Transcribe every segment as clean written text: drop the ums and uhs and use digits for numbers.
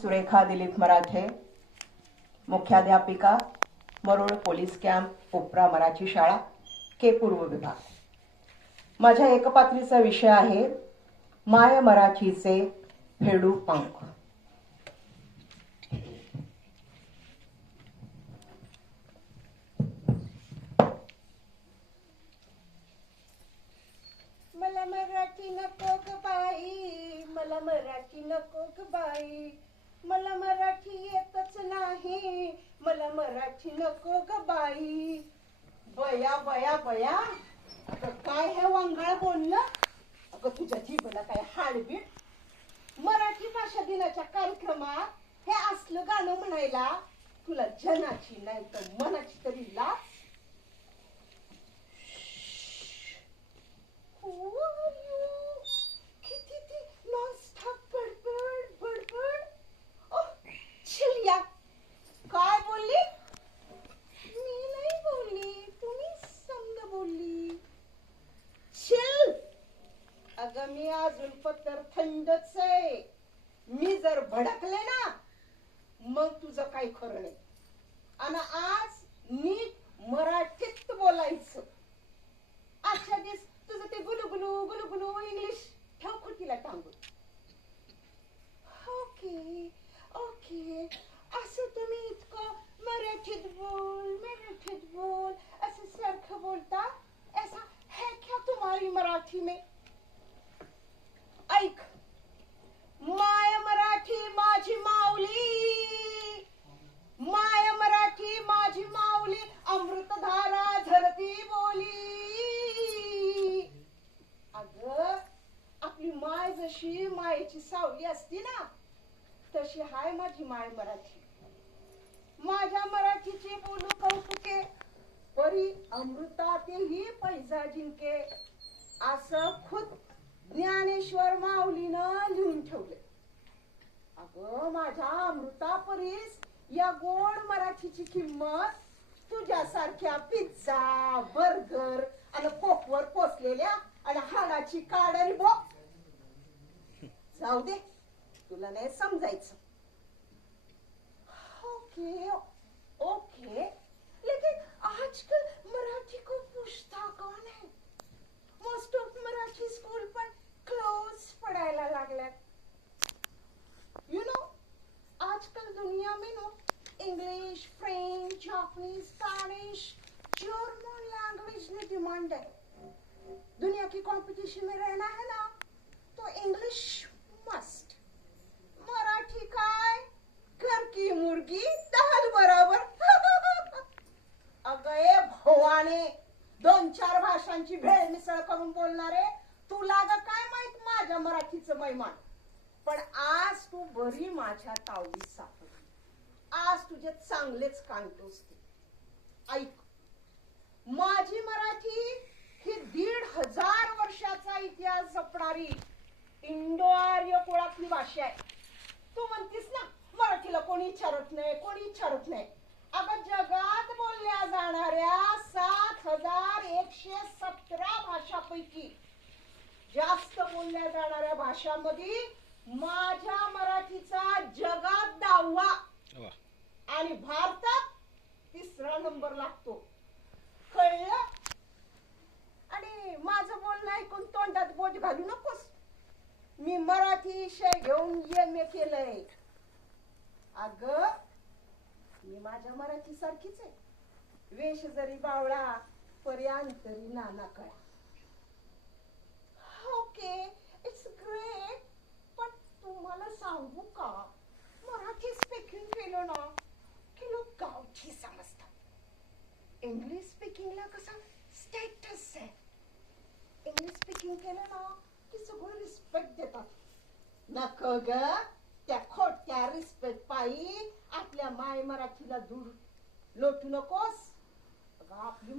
सुरेखा दिलीप मराठे, मुख्याध्यापिका, Marol police camp, उपरा मराठी शाळा, के पूर्व विभाग. माझ्या एकपात्रीचा विषय आहे माय मराठीचे फेडू पंख. मला मराठी नको ग बाई, मला मराठी नको ग बाई, मला मराठी येतच नाही, मला मराठी नको ग बाई. बया बया बया, अगं काय हे वांगाळ बोललं? अगं तुझ्या जीभला काय हाडबीड? मराठी भाषा दिनाच्या कार्यक्रमात हे असलं गाणं म्हणायला तुला जनाची नाही तर मनाची तरी लाज? Who are you? किती ती non-stop बडबड बडबड. शिल्या, काय बोलली? मी नाही बोलली, तुम्ही समजा बोलली. शिल, अगं मी अजून पत्तर थंडच आहे. मी जर भडकले ना मग तुझं काही खरं नाही. आणि आज नीट मराठीत बोलायचं. आजच्या दिवस तुझं ते गुलुगुलू गुलुगुलू इंग्लिश ठेव खुटीला टांगून. ओके ओके, असं तुम्ही इतकं मराठीत बोल असं सारखं बोलता. ऐसा है क्या तुम्हारी मराठी में? ऐक, माय मराठी माझी माऊली, माय मराठी माझी माऊली, अमृतधारा झरती बोली. अगं आपली माय जशी मायेची सावली असती ना तशी हाय माझी माय मराठी. माझ्या मराठीची बोलू कौतुके, परी अमृतातेही पैजा जिंके, असं खुद ज्ञानेश्वर माऊलीनं लिहून ठेवले. अगं माझ्या अमृता परीस या गोड मराठीची किंमत तुझ्यासारख्या पिझ्झा बर्गर आणि कोकवर पोचलेल्या आणि हाडाची काढणी बो. जाऊ दे, तुला नाही समजायचं. ओके ओके, लेकिन आजकल मराठी को पूछता कौन है? मोस्ट ऑफ मराठी स्कूल पण क्लोज पडायला लागल्यात. यू नो, आजकल दुनिया में no English, French, Japanese, Spanish, German language में डिमांड है. दुनिया की कंपटीशन में रहना है ना तो इंग्लिश मस्ट. मराठी काय घर की मुर्गी दाल बराबर. अगं ए भवाने, 2-4 भाषांची भेळ मिसळ करून बोलणारे तुला ग काय माहित माझ्या मराठीचं महिमान. पण आज तू बरी माझ्या तावडीत सापडली. आज तुझे चांगलेच कान टोचते. ऐक, माझी मराठी ही 1500 वर्षाचा इतिहास जपणारी इंडो आर्य कुळातली भाषा आहे. तू म्हणतीस ना मराठीला कोणी विचारत नाही. अगं जगात बोलल्या जाणाऱ्या 7117 भाषापैकी जास्त बोलल्या जाणाऱ्या भाषांमध्ये माझ्या मराठीचा जगात 10वा आणि भारतात 3रा नंबर लागतो. कळलं? आणि माझं बोलणं ऐकून तोंडात बोट घालू नकोस. मी मराठी विषय घेऊन MA केलंय. अगं मी माझ्या मराठी सारखीच आहे. वेश जरी बावळा परी अंतरी नाना कळा. Okay, it's great. पण तुम्हाला सांगू का, मराठी स्पीकिंग केलं ना की लोक गावठी समजतात. इंग्लिश स्पीकिंगला कसा स्टेटस आहे. इंग्लिश स्पीकिंग केलं ना की सगळं रिस्पेक्ट देतात. नको ग, त्या खोट्या रिस्पेक्ट पायी आपल्या माय मराठीला दूर लोटू नकोस. आपली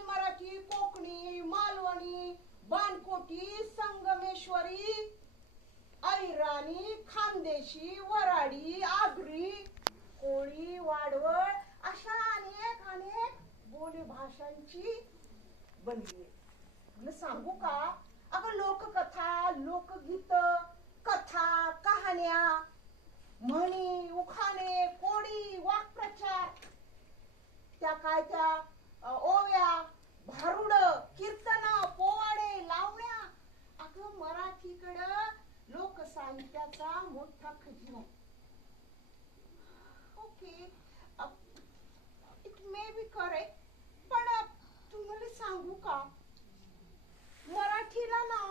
मराठी कोकणी, मालवणी, बाणकोटी, संगमेश्वरी, ऐराणी, खानदेशी, वराडी, आगरी, कोळी, वाडवळ अशा अनेक बोली भाषांची बनली आहे. तुला सांगू का, अगं लोककथा, लोकगीत, कथा, कहाण्या काय त्या ओव्या, भारुड, कीर्तन, पोवाडे, लावण्या. अगं मराठीकडं लोकसाहित्याचा मोठा खजिना आहे. Okay, it may be correct, पण तुम्हाला सांगू का, मराठीला ना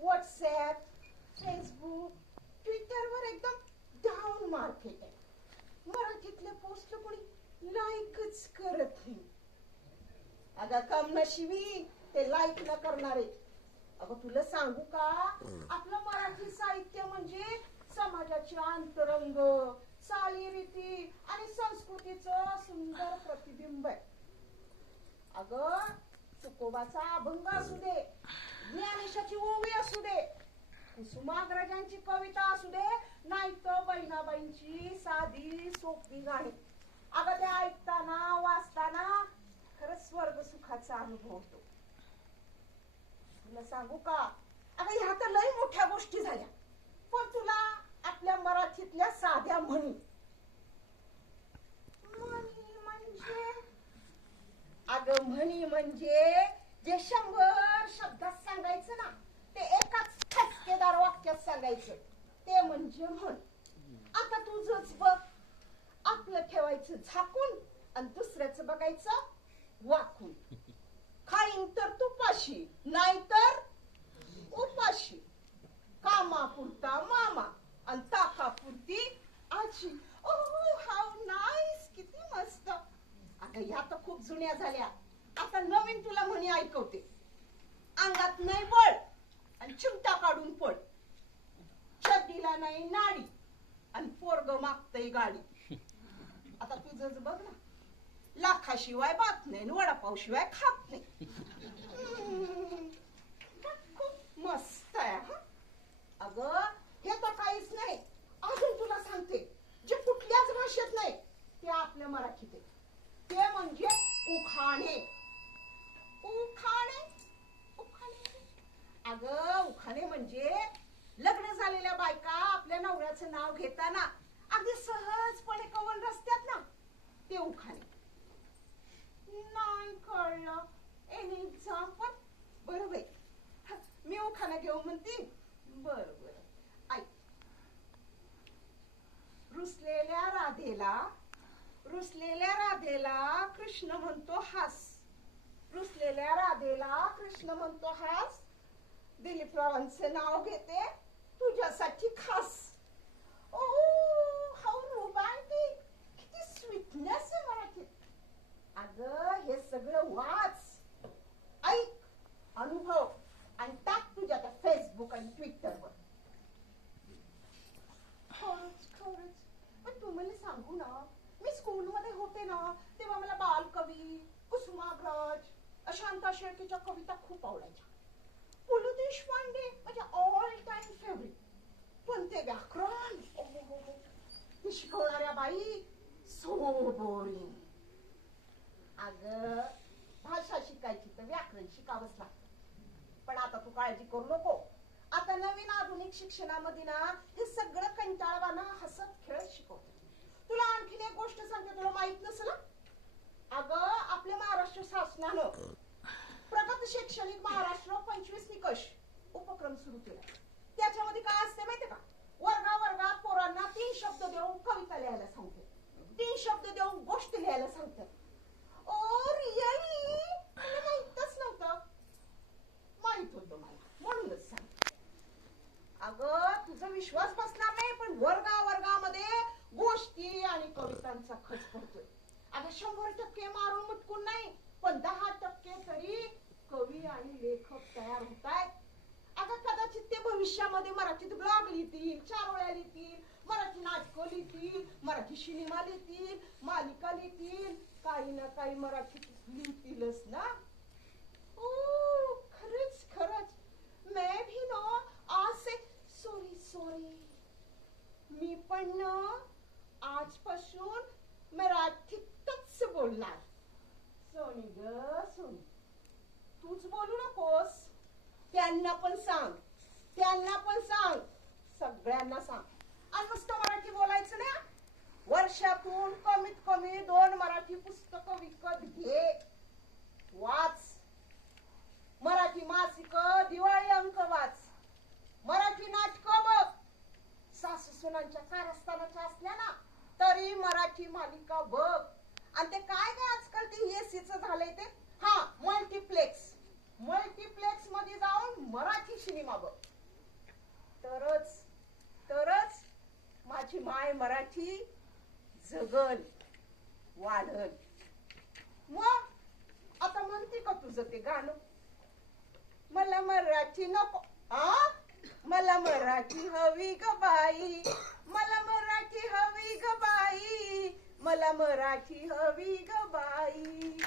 व्हॉट्सॲप, फेसबुक, ट्विटरवर एकदम डाऊन मार्केट आहे. मराठीतल्या पोस्टला कोणी लाईकच करत नाही. अगं कमनशिबी ते लाईक न करणारे. अगं तुला सांगू का, आपलं मराठी साहित्य म्हणजे समाजाचे अंतरंग, चालीरीती आणि संस्कृतीचं सुंदर प्रतिबिंब आहे. अगं तुकोबाचा अभंग असू दे, ज्ञानेशाची ओवी असू दे, कुसुमाग्रजांची कविता असू दे, नाहीतर बहिणाबाईंची साधी सोपी गाणी. अगं ते ऐकताना वाचताना खरंच स्वर्ग सुखाचा अनुभव होतो. तुला सांगू का, अगं ह्या तर लय मोठ्या गोष्टी झाल्या, पण तुला आपल्या मराठीतल्या साध्या म्हणी म्हणजे, अगं म्हणी म्हणजे जे 100 शब्दात सांगायचं ना, ते एकाच ठसकेदार वाक्यात सांगायचं, ते म्हणजे म्हण. आता तुझंच बघ, आपलं ठेवायचं झाकून आणि दुसऱ्याचं बघायचं वाकून. खाईन तर तुपाशी, नाहीतर उपाशी. कामापुरता मामा आणि ताकापुरती आजी. ओह हाऊ नाईस, किती मस्त. अगं ह्या तर खूप जुन्या झाल्या. आता नवीन तुला म्हणी ऐकवते. अंगात नाही बळ आणि चिमटा काढून पड. छडीला नाही नाडी आणि पोरग मागतय गाडी. आता तुझंच बघ ना, लाखाशिवाय बात नाही, वडापाव शिवाय खात नाही. खूप मस्त आहे हा. अगं हे तर काहीच नाही, अजून तुला सांगते, जे कुठल्याच भाषेत नाही ते आपल्या मराठीत आहे. ते म्हणजे उखाणे. उखाणे उखाणे अगं उखाणे म्हणजे लग्न झालेल्या बायका आपल्या नवऱ्याचं नाव घेताना अगदी सहजपणे कवन रस्त्यात ना, ते उखाणे. नाही कळलं, एनी एक्झाम्पल? बरोबर, मी उखाणा घेऊ म्हणते. बरोबर, ऐक. रुसलेल्या राधेला कृष्ण म्हणतो हास. रुसलेल्या राधेला कृष्ण म्हणतो हास. दिलीपरावांचे नाव घेते तुझ्यासाठी खास. ओ हाऊ रोमॅन्टिक, किती स्वीटनेस आहे मराठीत. अगं हे सगळं वाच, ऐक, अनुभव आणि टाक तुझ्या त्या फेसबुक आणि ट्विटरवर. खरंच पण तुम्हाला सांगू ना, मी स्कूलमध्ये होते ना, तेव्हा मला बालकवी, कुसुमाग्रज, अशांता शेळकेच्या कविता खूप आवडायच्या. पु ल देशपांडे म्हणजे ऑल टाइम फेवरेट. पण ते व्याकरण, ते शिकवणाऱ्या बाई सो बोरिंग. अगं भाषा शिकायची तर व्याकरण शिकावंच लागतं. पण आता तू काळजी करू नको, आता नवीन आधुनिक शिक्षणामध्ये ना हे सगळं कंटाळवाना हसत खेळत शिकवते. तुला आणखीन एक गोष्ट सांगते, तुला माहित नसेल. अगं आपल्या महाराष्ट्र शासनानं प्रगत शैक्षणिक महाराष्ट्र 25 निकष उपक्रम सुरू केला. त्याच्यामध्ये काय असते माहितीये का, वर्गात पोरांना 3 शब्द देऊन कविता लिहायला सांगते, 3 शब्द देऊन गोष्ट लिहायला सांगतात. ओ रिअली, मला माहितच नव्हतं. माहित होतं मला, म्हणूनच सांग. अगं तुझा विश्वास बसणार नाही, पण वर्गामध्ये गोष्टी आणि कवितांचा खच पडतोय. अगं 100% मारून मुटकून नाही, पण 10% तरी कवी आणि लेखक तयार होत आहेत. अगं कदाचित ते भविष्यामध्ये मराठीत ब्लॉग लिहितील, चारोळ्या लिहितील, मराठी नाटकं लिहितील, मराठी सिनेमा लिहितील, मालिका लिहितील, काही ना काही मराठीत लिहितीलच ना. ओ खरंच मैं भी ना आज से सॉरी मी पण ना आजपासून मराठीतच बोलणार. सोनी ग सोनी, तूच बोलू नकोस, त्यांना पण सांग, सगळ्यांना सांग. आणि नुसतं मराठी बोलायचं नाही, वर्षातून कमीत कमी 2 मराठी मराठी पुस्तक विकत घे, वाच. मराठी मासिक, दिवाळी अंक वाच. मराठी नाटक बघ. सासू सुनांच्या कारस्थानाच्या असल्या ना तरी मराठी मालिका बघ. आणि ते काय काय आजकाल ते एसीचं झालंय ते, हा, मल्टीप्लेक्स मध्ये जाऊन मराठी सिनेमा बघ. तरच तरच माझी माय मराठी जगल, वाढल. मग आता म्हणते का तुझं ते गाणं, मला मराठी नको, मला मराठी हवी ग बाई, मला मराठी हवी ग बाई, मला मराठी हवी ग बाई.